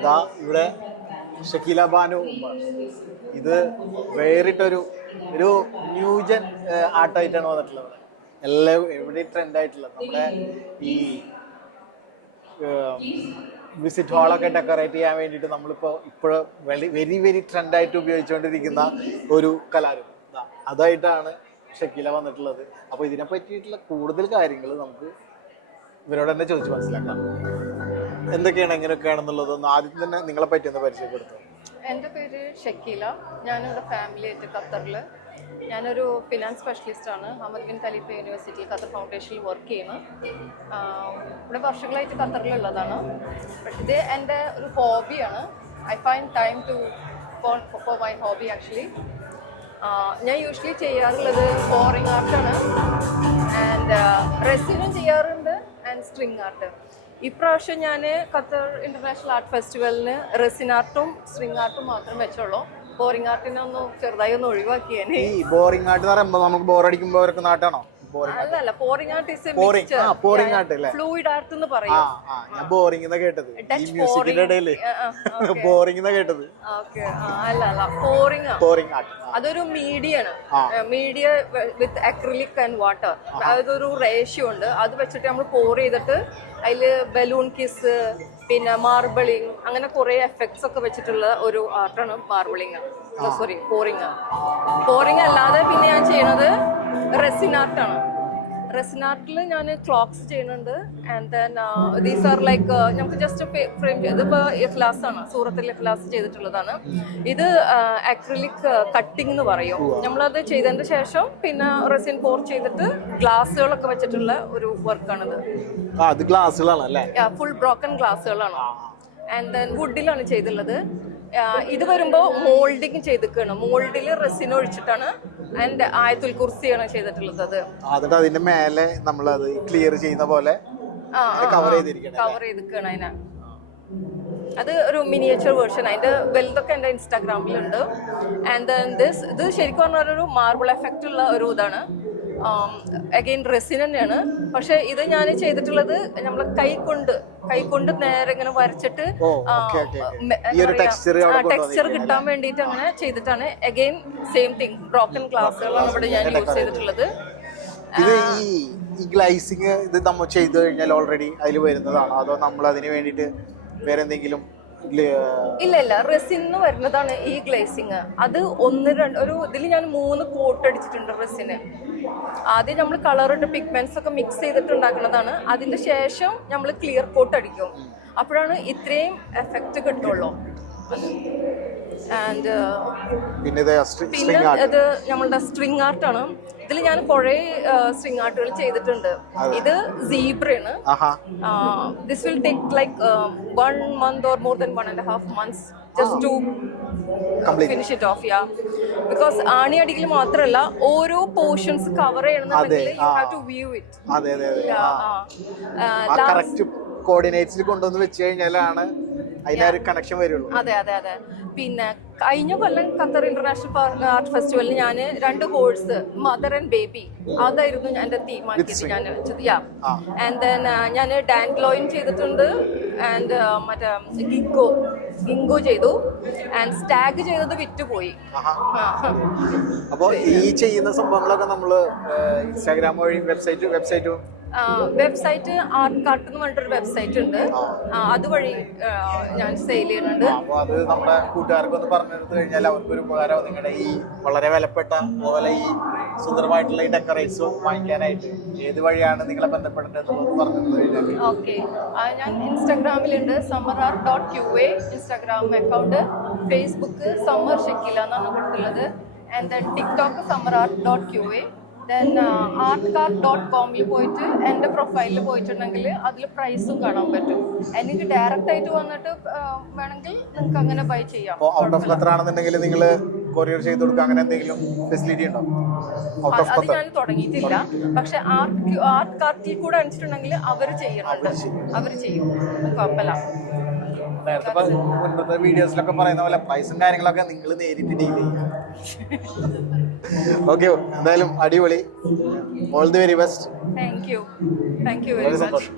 അതാ ഇവിടെ ഷക്കീല ബാനു ഉമ്മർ. ഇത് വേറിട്ടൊരു ന്യൂജൻ ആർട്ടായിട്ടാണ് വന്നിട്ടുള്ളത്. എല്ലാം എവിടെ ട്രെൻഡ് ആയിട്ടുള്ളത്. നമ്മുടെ ഈ വിസിറ്റ് ഹാളൊക്കെ ഡെക്കറേറ്റ് ചെയ്യാൻ വേണ്ടിയിട്ട് നമ്മളിപ്പോൾ വെരി വെരി ട്രെൻഡായിട്ട് ഉപയോഗിച്ചുകൊണ്ടിരിക്കുന്ന ഒരു കലാരൂപം. അതായിട്ടാണ് ഷക്കീല വന്നിട്ടുള്ളത്. അപ്പോൾ ഇതിനെ പറ്റിയിട്ടുള്ള കൂടുതൽ കാര്യങ്ങൾ നമുക്ക് ഇവരോട് തന്നെ ചോദിച്ച് മനസ്സിലാക്കാം. എന്തൊക്കെയാണ് എങ്ങനെയൊക്കെയാണെന്നുള്ളതൊന്ന് ആദ്യം തന്നെ നിങ്ങളെ പറ്റി ഒന്ന് പരിചയപ്പെടുത്തും. എൻ്റെ പേര് ഷക്കീല. ഞാനിവിടെ ഫാമിലി ആയിട്ട് ഖത്തറിൽ ഞാനൊരു ഫിനാൻസ് സ്പെഷ്യലിസ്റ്റാണ്. Ahmad bin Khalifa university Qatar ഫൗണ്ടേഷനിൽ വർക്ക് ചെയ്യുന്നത്. ഇവിടെ വർഷങ്ങളായിട്ട് ഖത്തറിലുള്ളതാണ്. ഇത് എൻ്റെ ഒരു ഹോബിയാണ്. I find time to for my hobby actually. ഞാൻ യൂഷ്വലി ചെയ്യാറുള്ളത് ഫ്ലോറിംഗ് ആർട്ടാണ് ആൻഡ് റെസിനും ചെയ്യാറുണ്ട് ആൻഡ് സ്ട്രിങ് ആർട്ട്. ഇപ്രാവശ്യം ഞാൻ ഖത്തർ ഇന്റർനാഷണൽ ആർട്ട് ഫെസ്റ്റിവലിന് റെസിൻ ആർട്ടും സ്ട്രിങ് ആർട്ടും മാത്രം വെച്ചോളൂ. ബോറിംഗ് ആർട്ടിനെ ഒന്ന് ചെറുതായി ഒന്ന് ഒഴിവാക്കിയാണ്. ഈ ബോറിംഗ് ആർട്ട് എന്ന് പറയുമ്പോൾ നമുക്ക് ബോറടിക്കുമ്പോ അവർക്ക് നാട്ടാണോ? അല്ലല്ല, boring art is fluid art എന്ന് പറയും. ഞാൻ ബോറിംഗ് എന്നാ കേട്ടത്. ഈ മ്യൂസിക്കിന്റെ ഇടയില് ബോറിംഗ് എന്നാ കേട്ടത്. അല്ല, ബോറിംഗ് ആർട്ട് അതൊരു മീഡിയാണ്. Media with acrylic and water. അതൊരു റേഷ്യോ ഉണ്ട്. അത് വെച്ചിട്ട് നമ്മൾ പോർ ചെയ്തിട്ട് അതിൽ ബലൂൺ കിസ്, പിന്നെ മാർബിളിങ്, അങ്ങനെ കുറെ എഫക്ട്സ് ഒക്കെ വെച്ചിട്ടുള്ള ഒരു ആർട്ടാണ് മാർബിളിങ്. പോറിങ് അല്ലാതെ പിന്നെ ഞാൻ ചെയ്യണത് റെസിൻ ആർട്ടാണ്. റെസിൻ ആർട്ടിൽ ഞാൻ ക്ലോക്സ് ചെയ്യുന്നുണ്ട്. And then these are like നമുക്ക് ജസ്റ്റ് ഫ്രെയിം ചെയ്ത് ഇപ്പോൾ ഇഖ്ലാസ് ആണ്, സൂറത്തിൽ ഇഖ്ലാസ് ചെയ്തിട്ടുള്ളതാണ്. ഇത് അക്രിലിക് കട്ടിംഗ് എന്ന് പറയും. നമ്മളത് ചെയ്തതിന് ശേഷം പിന്നെ റെസിൻ പോർ ചെയ്തിട്ട് ഗ്ലാസ്സുകളൊക്കെ വെച്ചിട്ടുള്ള ഒരു വർക്കാണിത്. ഫുൾ ബ്രോക്കൺ ഗ്ലാസ്സുകളാണ്. ആൻഡ് ദെൻ വുഡിലാണ് ചെയ്തിട്ടുള്ളത്. ഇത് വരുമ്പോൾ മോൾഡിങ് ചെയ്തിരിക്കുകയാണ്. മോൾഡിൽ റെസിൻ ഒഴിച്ചിട്ടാണ് ആൻഡ് ആയത്തുൽ കുർസിയാണ് ചെയ്തിട്ടുള്ളത്. അത് അതിന്റെ മേലെ നമ്മൾ അത് ക്ലിയർ ചെയ്യുന്ന പോലെ കവർ ചെയ്തിരിക്കുകയാണ് അതിനെ. അത് ഒരു മിനിയേച്ചർ വേർഷൻ. അതിന്റെ വലുതൊക്കെ എൻ്റെ ഇൻസ്റ്റാഗ്രാമിലുണ്ട്. ആൻഡ് ദെൻ ഇത് ശരിക്കും പറഞ്ഞാൽ ഒരു മാർബിൾ എഫക്റ്റ് ഉള്ള ഒരു ഇതാണ്. അഗെയിൻ റെസിൻ തന്നെയാണ്. പക്ഷെ ഇത് ഞാൻ ചെയ്തിട്ടുള്ളത് നമ്മളെ കൈകൊണ്ട് നേരെ ഇങ്ങനെ വരച്ചിട്ട് ടെക്സ്ചർ കിട്ടാൻ വേണ്ടിയിട്ട് അങ്ങനെ ചെയ്തിട്ടാണ്. അഗെയിൻ സെയിം തിങ്, ബ്രോക്കൺ ഗ്ലാസ്സുകളാണ് ഇവിടെ ഞാൻ യൂസ് ചെയ്തിട്ടുള്ളത്. ഇത് ഈ ഗ്ലൈസിങ് ഇത് നമ്മൾ ചെയ്തു കഴിഞ്ഞാൽ ഓൾറെഡി അതിൽ വരുന്നതാണോ, അതോ നമ്മൾ അതിന് വേണ്ടിയിട്ട് വേറെ എന്തെങ്കിലും? ഇല്ല, റെസിന് വരുന്നതാണ് ഈ ഗ്ലേസിങ്. അത് ഒരു ഇതിൽ ഞാൻ 3 കോട്ട് അടിച്ചിട്ടുണ്ട് റെസിന്. ആദ്യം നമ്മൾ കളറിട്ട് പിഗ്മെന്റ്സ് ഒക്കെ മിക്സ് ചെയ്തിട്ട് ഉണ്ടാക്കുന്നതാണ്. അതിന്റെ ശേഷം നമ്മൾ ക്ലിയർ കോട്ട് അടിക്കും. അപ്പോഴാണ് ഇത്രയും എഫക്റ്റ് കിട്ടുള്ളൂ. ആൻഡ് പിന്നെ ഇത് നമ്മളുടെ സ്ട്രിങ് ആർട്ടാണ്. ഇതിൽ ഞാൻ കുറെ സ്ട്രിങ് ആർട്ടുകൾ ചെയ്തിട്ടുണ്ട്. ഇത് സീബ്രയാണ്. This will take like 1 month or more than 1.5 months just to finish it off. Because ആണി അടിക്കൽ മാത്രമല്ല, ഓരോ പോർഷൻസ് കവർ ചെയ്യണമെന്നുണ്ടെങ്കിൽ you have to view it. കോർഡിനേറ്റ്സിൽ കൊണ്ടുവന്ന് വെച്ച് കഴിഞ്ഞാലാണ് അതിനൊരു കണക്ഷൻ വരുള്ളൂ. അതെ. പിന്നെ കഴിഞ്ഞ കൊല്ലം ഖത്തർ ഇന്റർനാഷണൽ ആർട്ട് ഫെസ്റ്റിവലിൽ ഞാൻ 2 കോഴ്സ്, മദർ ആൻഡ് ബേബി, അതായിരുന്നു എൻ്റെ തീമാക്കിയത് ഞാൻ വെച്ചത്. ആൻഡ് ദെൻ ഞാൻ ഡാൻഗ്ലോയിൻ ചെയ്തിട്ടുണ്ട്. ആൻഡ് മറ്റേ ഗിങ്കോ ചെയ്തു. ആൻഡ് സ്റ്റാഗ് ചെയ്തത് വിറ്റുപോയി. അപ്പോൾ ഈ ചെയ്യുന്ന സംഭവങ്ങളൊക്കെ നമ്മൾ ഇൻസ്റ്റാഗ്രാം വഴി വെബ്സൈറ്റ് ആർട്ട് കാർട്ട് എന്ന് പറഞ്ഞിട്ടൊരു വെബ്സൈറ്റ് ഉണ്ട്. അതുവഴി ഞാൻ സെയിൽ ചെയ്യുന്നുണ്ട്. അത് നമ്മുടെ കൂട്ടുകാർക്ക് ഒന്ന് പറഞ്ഞെടുത്തു കഴിഞ്ഞാൽ അവർക്കൊരു ഉപകാരം. നിങ്ങളുടെ ഈ വളരെ വിലപ്പെട്ട അതുപോലെ ഈ സുന്ദരമായിട്ടുള്ള ഈ ഡെക്കറേറ്റ്സ് വാങ്ങിക്കാനായിട്ട് ഏത് വഴിയാണ് നിങ്ങളെ ബന്ധപ്പെടേണ്ടത് പറഞ്ഞു കഴിഞ്ഞാൽ? ഓക്കെ, ഞാൻ ഇൻസ്റ്റാഗ്രാമിലുണ്ട്, summerar.qa Instagram account. Facebook Summer Shakeela എന്നാണ് കൊടുത്തുള്ളത്. And then TikTok summerar.qa. Then artcart.com പോയിട്ട് എൻ്റെ പ്രൊഫൈലിൽ പോയിട്ടുണ്ടെങ്കിൽ അതിൽ പ്രൈസും കാണാൻ പറ്റും. എനിക്ക് ഡയറക്റ്റ് ആയിട്ട് വന്നിട്ട് വേണമെങ്കിൽ നിങ്ങൾക്ക് അങ്ങനെ ബൈ ചെയ്യാം. ഔട്ട് ഓഫ് ഖത്തർ ആണെന്നുണ്ടെങ്കിൽ നിങ്ങൾ കൊറിയർ ചെയ്ത് കൊടുക്കുക, അങ്ങനെ എന്തെങ്കിലും ഫെസിലിറ്റി ഉണ്ടോ? അത് ഞാൻ തുടങ്ങിയിട്ടില്ല. പക്ഷെ ആർട്ട് കാർട്ടിൽ കൂടെ അടിച്ചിട്ടുണ്ടെങ്കിൽ അവർ ചെയ്യുന്നുണ്ട്. അവർ ചെയ്യും, കുഴപ്പമില്ല. മുൻപത്തെ വീഡിയോസിലൊക്കെ പറയുന്ന പോലെ പ്രൈസും കാര്യങ്ങളൊക്കെ നിങ്ങൾ നേരിട്ട് ഡീൽ ചെയ്യാം. ഓക്കെ, എന്തായാലും അടിപൊളി. All the very best. Thank you very much.